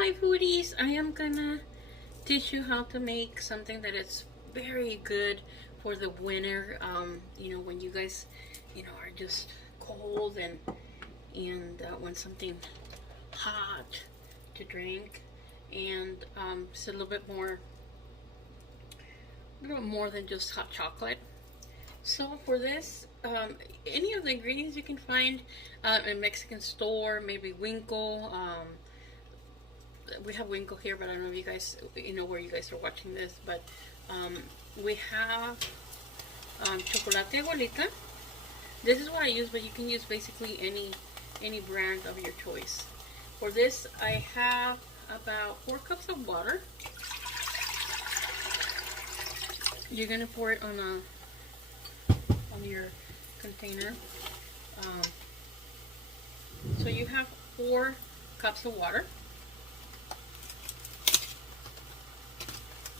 my foodies, I am gonna teach you how to make something that is very good for the winter. You know, when you guys, you know, are just cold and want something hot to drink, and it's a little bit more than just hot chocolate. So for this, any of the ingredients you can find in a Mexican store, maybe Winkle. We have Winkle here, but I don't know if you guys, you know, where you guys are watching this. But we have chocolate abuelita. This is what I use, but you can use basically any brand of your choice. For this, I have about 4 cups of water. You're gonna pour it on your container. So you have 4 cups of water.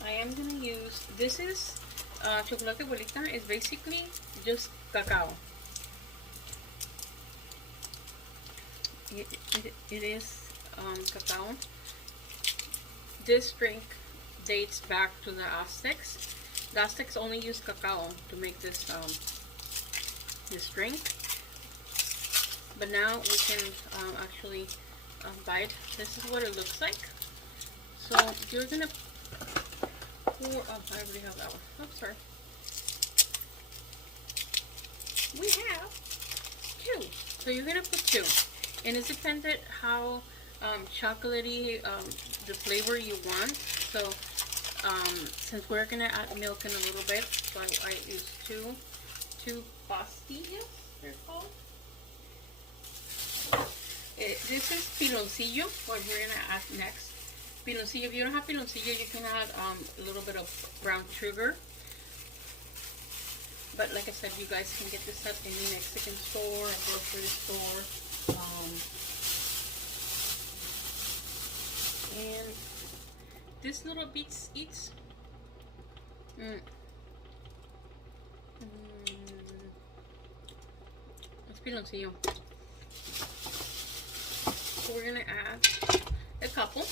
I am gonna use, this is chocolate abuelita, is basically just cacao. It is cacao. This drink dates back to the Aztecs. The Aztecs only used cacao to make this this drink, but now we can actually buy it. This is what it looks like. So you're gonna pour. Oh, I already have that one. Oh, sorry. We have 2. So you're gonna put 2, and it's dependent how chocolatey the flavor you want. So since we're gonna add milk in a little bit, so I use two pastillas, they're called. This is piloncillo, what we're gonna add next. Piloncillo, if you don't have piloncillo, you can add a little bit of brown sugar. But like I said, you guys can get this at any Mexican store, a grocery store. And this little bits eats. It's piloncillo. So we're gonna add a couple.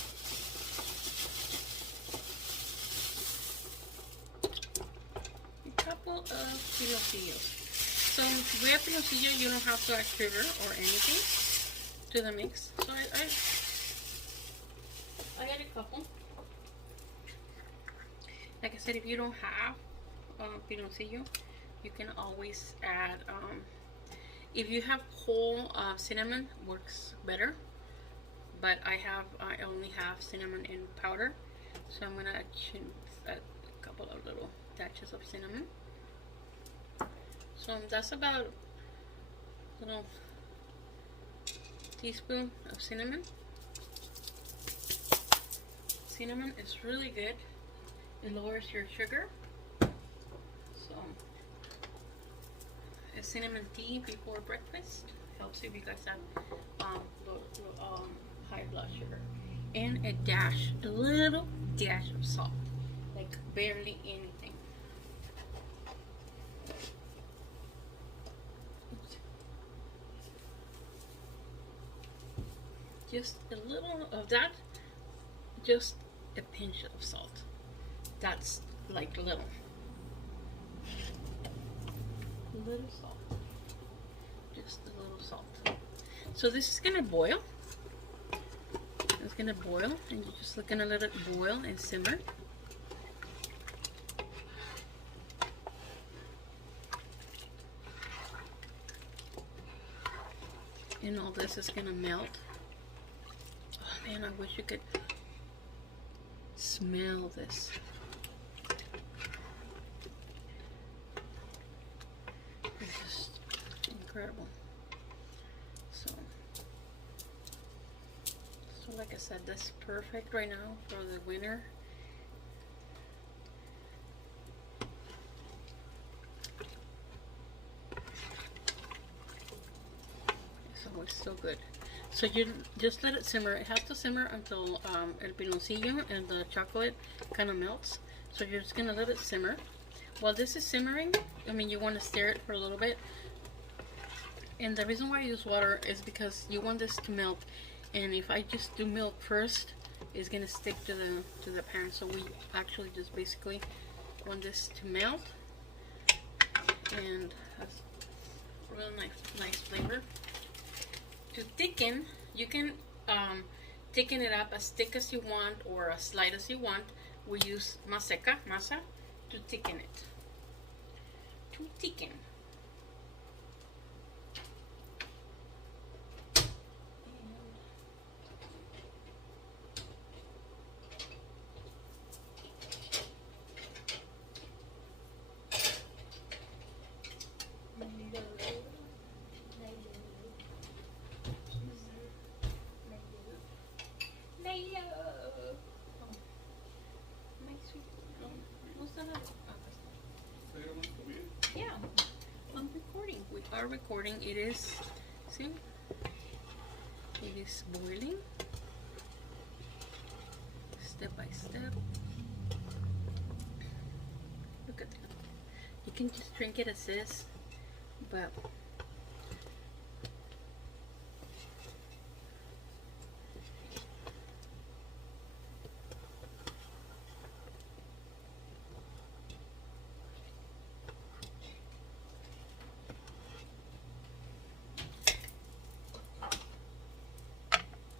Of piloncillos. So if we have piloncillo, you don't have to add sugar or anything to the mix. So I got a couple. Like I said, if you don't have piloncillo, you can always add. If you have whole cinnamon, works better. But I only have cinnamon in powder, so I'm gonna add a couple of little dashes of cinnamon. So that's about a little teaspoon of cinnamon. Cinnamon is really good. It lowers your sugar. So a cinnamon tea before breakfast helps if you guys have high blood sugar. And a little dash of salt, like barely anything. Just a little of that, just a pinch of salt. That's like little salt, just a little salt. So this is gonna boil. It's gonna boil, and you're just gonna let it boil and simmer. And all this is gonna melt. Oh man, I wish you could smell this. It's just incredible. So like I said, that's perfect right now for the winter. So it's so good. So you just let it simmer. It has to simmer until el piloncillo and the chocolate kind of melts. So you're just gonna let it simmer. While this is simmering, I mean, you want to stir it for a little bit. And the reason why I use water is because you want this to melt. And if I just do milk first, is gonna stick to the pan. So we actually just basically want this to melt and has real nice flavor. To thicken, you can thicken it up as thick as you want or as light as you want. We use maseca, masa, to thicken it. To thicken. Yeah, I'm recording. We are recording. It is, see, it is boiling step by step. Look at that. You can just drink it as is, but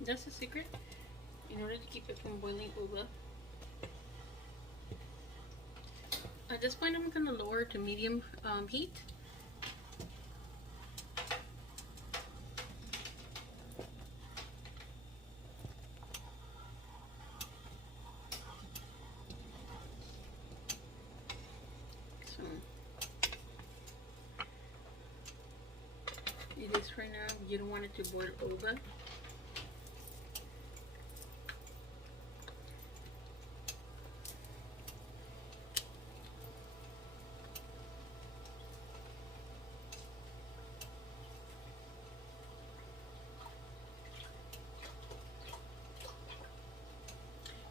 that's the secret. In order to keep it from boiling over. At this point, I'm gonna lower to medium heat. So it is right now. You don't want it to boil over.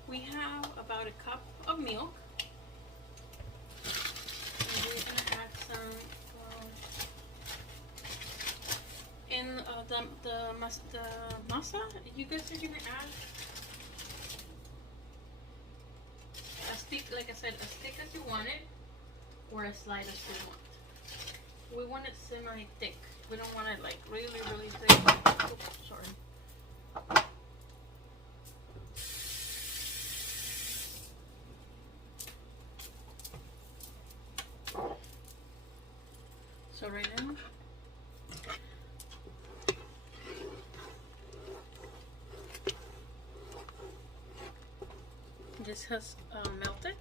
We have about a cup of milk. And we're gonna add some, and the masa. You guys are gonna add as thick, like I said, as thick as you want it, or as light as you want. We want it semi-thick. We don't want it like really, really thick. Oops, sorry. So right now, this has melted.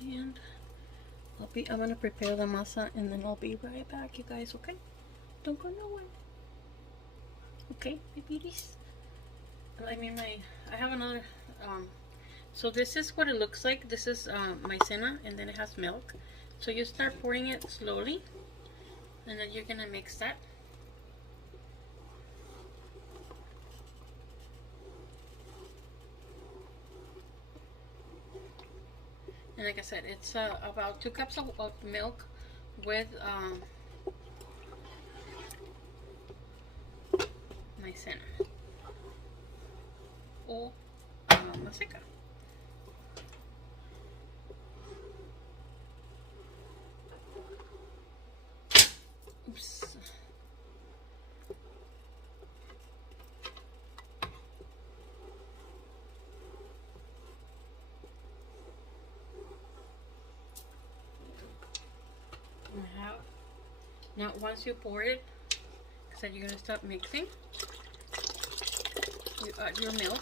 And I'm gonna prepare the masa and then I'll be right back, you guys, okay? Don't go nowhere. Okay, my beauties. I have another, so this is what it looks like. This is maizena, and then it has milk. So you start pouring it slowly, and then you're gonna mix that. And like I said, it's about 2 cups of milk with maizena or maseca. Oops. Now once you pour it, so you're gonna start mixing. You add your milk.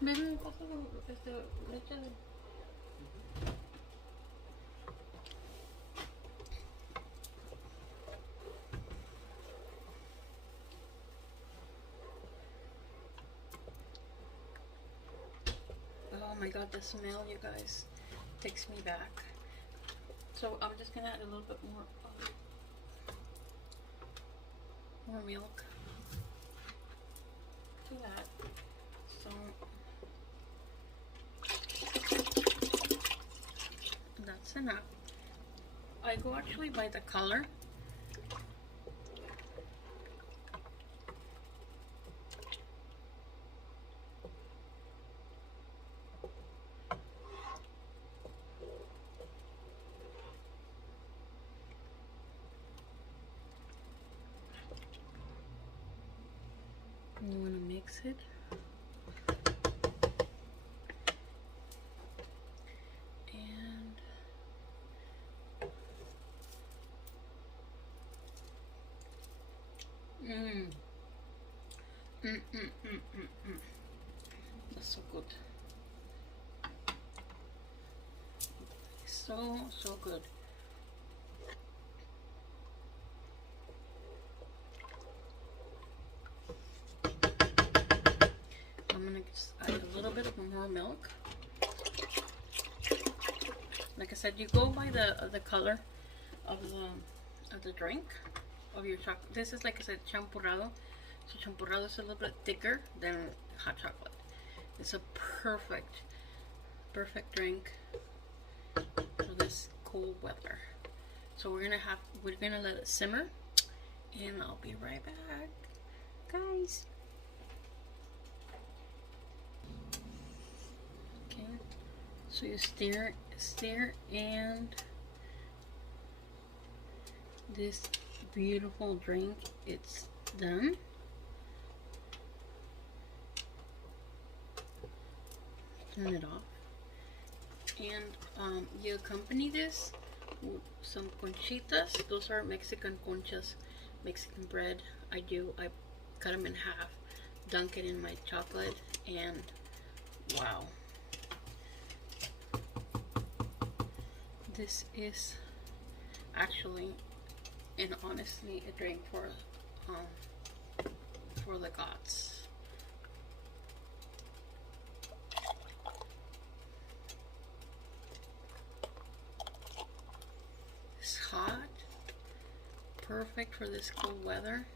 Maybe me pasa leche de... Oh my god, the smell, you guys, takes me back. So I'm just gonna add a little bit more milk to that. So that's enough. I go actually by the color. You want to mix it. And that's so good. So good. I'm gonna just add a little bit of more milk. Like I said, you go by the color of the drink of your chocolate. This is, like I said, champurrado. So champurrado is a little bit thicker than hot chocolate. It's a perfect drink for this cold weather. So we're gonna let it simmer, and I'll be right back, guys. Okay, so you stir, and this beautiful drink, it's done. Turn it off, and you accompany this with some conchitas. Those are Mexican conchas, Mexican bread. I cut them in half, dunk it in my chocolate, and wow, this is actually and honestly a drink for the gods. It's hot, perfect for this cold weather,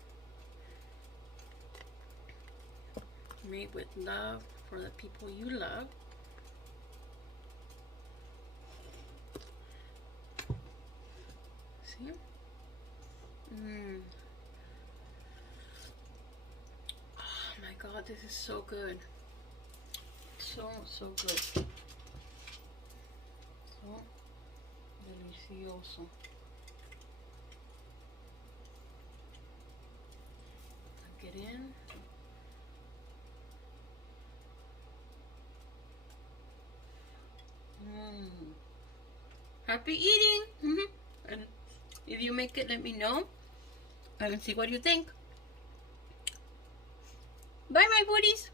made with love for the people you love. See? Oh my god, this is so good. So good. So delicioso. Tuck it in. Happy eating! And if you make it, let me know and see what you think. Bye, my foodies!